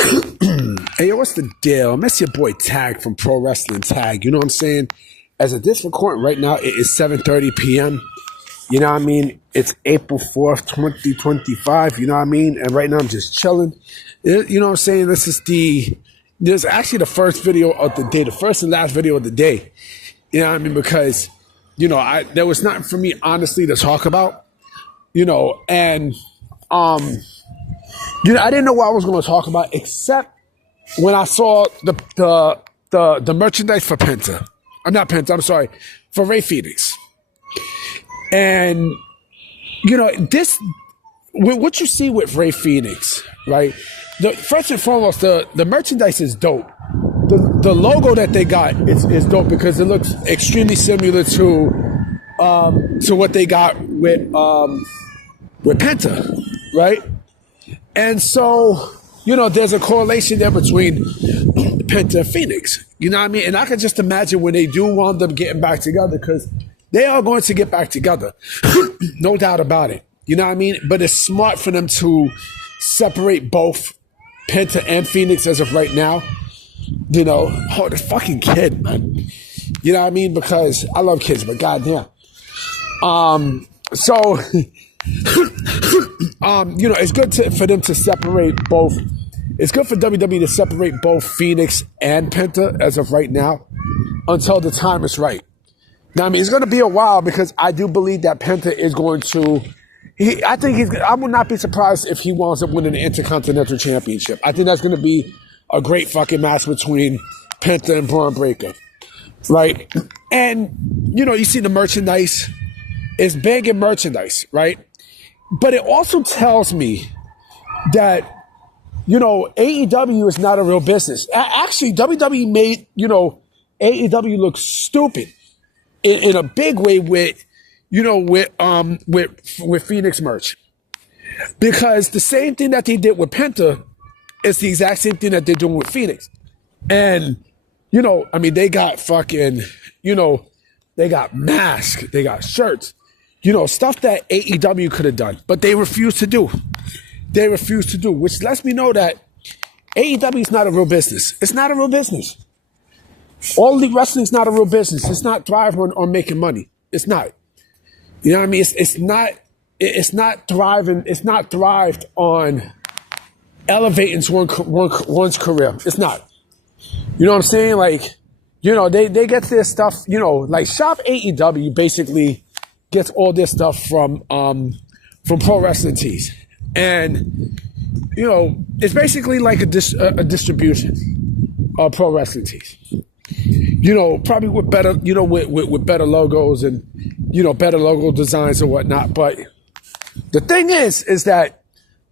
Hey, yo, what's the deal? I miss your boy Tag from Pro Wrestling Tag. You know what I'm saying? As of this recording right now, it is 7:30 p.m. You know what I mean? It's April 4th, 2025. You know what I mean? And right now I'm just chilling. You know what I'm saying? This is actually the first video of the day, the first and last video of the day. You know what I mean? Because, there was nothing for me, honestly, to talk about. And I didn't know what I was going to talk about except when I saw the merchandise for Penta. I'm not Penta, I'm sorry, for Rey Fenix. And, what you see with Rey Fenix, right? First and foremost, the merchandise is dope. The logo that they got is dope because it looks extremely similar to what they got with Penta, right? And so, there's a correlation there between Penta and Fenix. You know what I mean? And I can just imagine when they do wind up getting back together, because they are going to get back together. No doubt about it. You know what I mean? But it's smart for them to separate both Penta and Fenix as of right now. The fucking kid, man. You know what I mean? Because I love kids, but goddamn. So... it's good for them to separate both. It's good for WWE to separate both Phoenix and Penta as of right now until the time is right. Now, I mean, it's going to be a while because I do believe that Penta is going to. I would not be surprised if he winds up winning the Intercontinental Championship. I think that's going to be a great fucking match between Penta and Braun Breaker, right? And you see the merchandise. It's banging merchandise, right? But it also tells me that, AEW is not a real business. Actually, WWE made, AEW look stupid in a big way with Phoenix merch. Because the same thing that they did with Penta is the exact same thing that they're doing with Phoenix. And, they got fucking, they got masks, they got shirts. Stuff that AEW could have done, but they refuse to do. Which lets me know that AEW is not a real business. It's not a real business. All Elite Wrestling is not a real business. It's not thriving on making money. It's not. You know what I mean? It's not thriving. It's not thrived on elevating one's career. It's not. You know what I'm saying? Like, they get their stuff. Like Shop AEW basically gets all this stuff from Pro Wrestling Tees. And, it's basically like a distribution of Pro Wrestling Tees. Probably with better, with better logos and, better logo designs and whatnot. But the thing is that,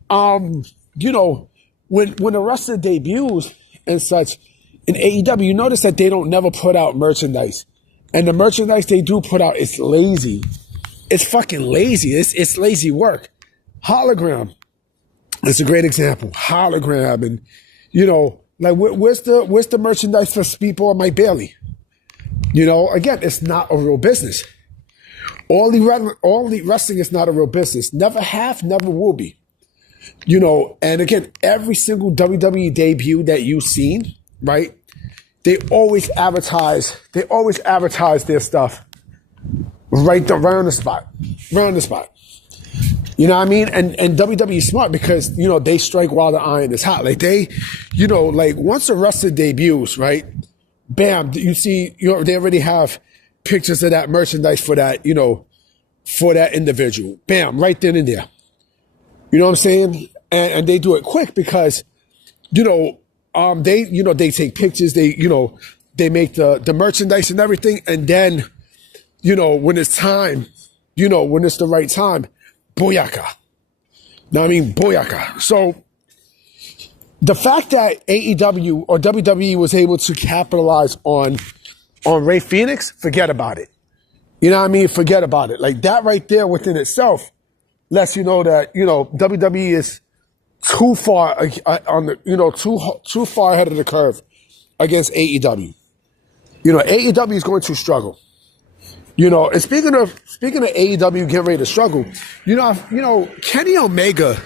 when the wrestler debuts and such in AEW, you notice that they don't never put out merchandise. And the merchandise they do put out is lazy. It's fucking lazy. It's lazy work. Hologram. It's a great example. Hologram. And, where's the merchandise for Speedball and Mike Bailey? Again, it's not a real business. All Elite Wrestling is not a real business. Never have, never will be. And again, every single WWE debut that you've seen, right? They always advertise their stuff right on the spot. You know what I mean? And WWE is smart because, they strike while the iron is hot. Like they, once a wrestler debuts, right? Bam, you see, they already have pictures of that merchandise for that, for that individual. Bam, right then and there. You know what I'm saying? And they do it quick because, they take pictures, they make the merchandise and everything. And then, when it's time, when it's the right time, booyaka. Now, I mean, booyaka. So the fact that AEW or WWE was able to capitalize on Rey Fenix, forget about it. You know what I mean? Forget about it. Like that right there within itself lets you know that, WWE is too far too far ahead of the curve against AEW. AEW is going to struggle. And speaking of AEW getting ready to struggle, Kenny Omega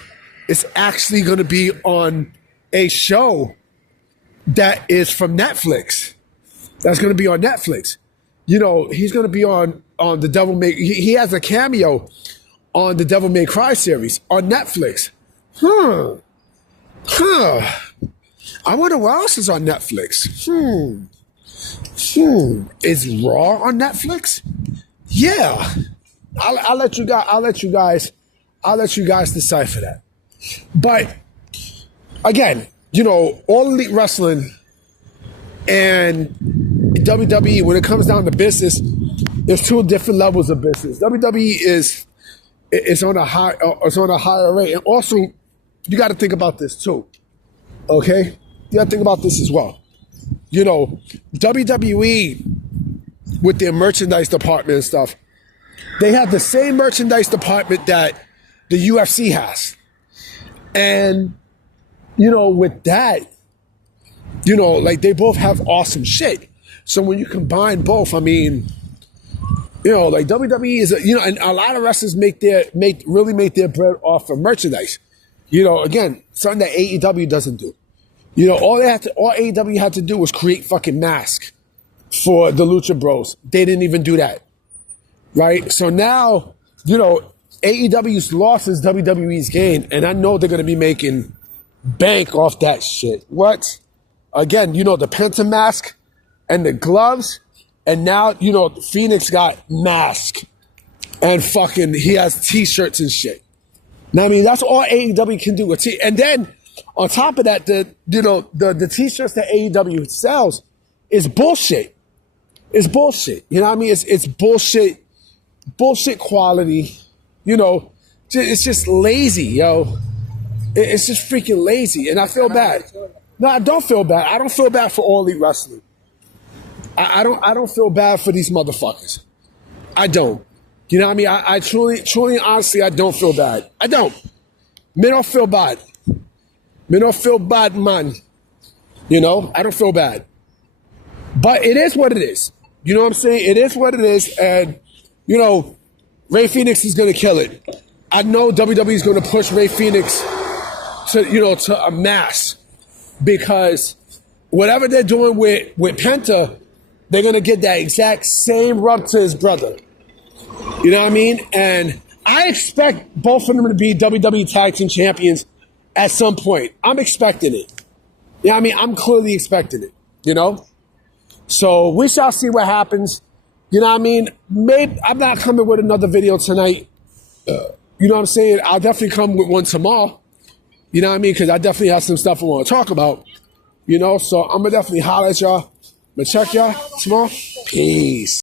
is actually going to be on a show that is from Netflix. That's going to be on Netflix. You know, he's going to be on the Devil May. He has a cameo on the Devil May Cry series on Netflix. I wonder what else is on Netflix. Is Raw on Netflix? Yeah. I'll let you guys decipher that. But again, you know, All Elite Wrestling and WWE, when it comes down to business, there's two different levels of business. WWE is on a higher rate, and also you got to think about this too. Okay, you got to think about this as well. You know, WWE with their merchandise department and stuff, they have the same merchandise department that the UFC has, and you know, with that, you know, like they both have awesome shit. So when you combine both, I mean, you know, like WWE is, you know, and a lot of wrestlers make their bread off of merchandise. You know, again, something that AEW doesn't do. You know, all AEW had to do was create fucking masks for the Lucha Bros. They didn't even do that, right? So now, you know, AEW's loss is WWE's gain, and I know they're gonna be making bank off that shit. What? Again, you know, the Penta mask and the gloves, and now, you know, Phoenix got mask and fucking he has t-shirts and shit. Now, I mean, that's all AEW can do. And then on top of that, the t-shirts that AEW sells is bullshit. It's bullshit. You know what I mean? It's bullshit quality. You know, it's just lazy, yo. It's just freaking lazy, and I feel bad. No, I don't feel bad. I don't feel bad for All Elite Wrestling. I don't feel bad for these motherfuckers. I don't. You know what I mean? I truly, honestly, I don't feel bad. I don't. Me don't feel bad. Me don't feel bad, man. You know, I don't feel bad. But it is what it is. You know what I'm saying? It is what it is, and, you know, Rey Fenix is going to kill it. I know WWE is going to push Rey Fenix to a mass, because whatever they're doing with Penta, they're going to get that exact same rub to his brother. You know what I mean? And I expect both of them to be WWE Tag Team Champions at some point. I'm expecting it. You know what I mean? I'm clearly expecting it, you know? So we shall see what happens. You know what I mean? Maybe I'm not coming with another video tonight. You know what I'm saying? I'll definitely come with one tomorrow. You know what I mean? Because I definitely have some stuff I want to talk about. You know, so I'm going to definitely holler at y'all. I'm going to check y'all tomorrow. Peace.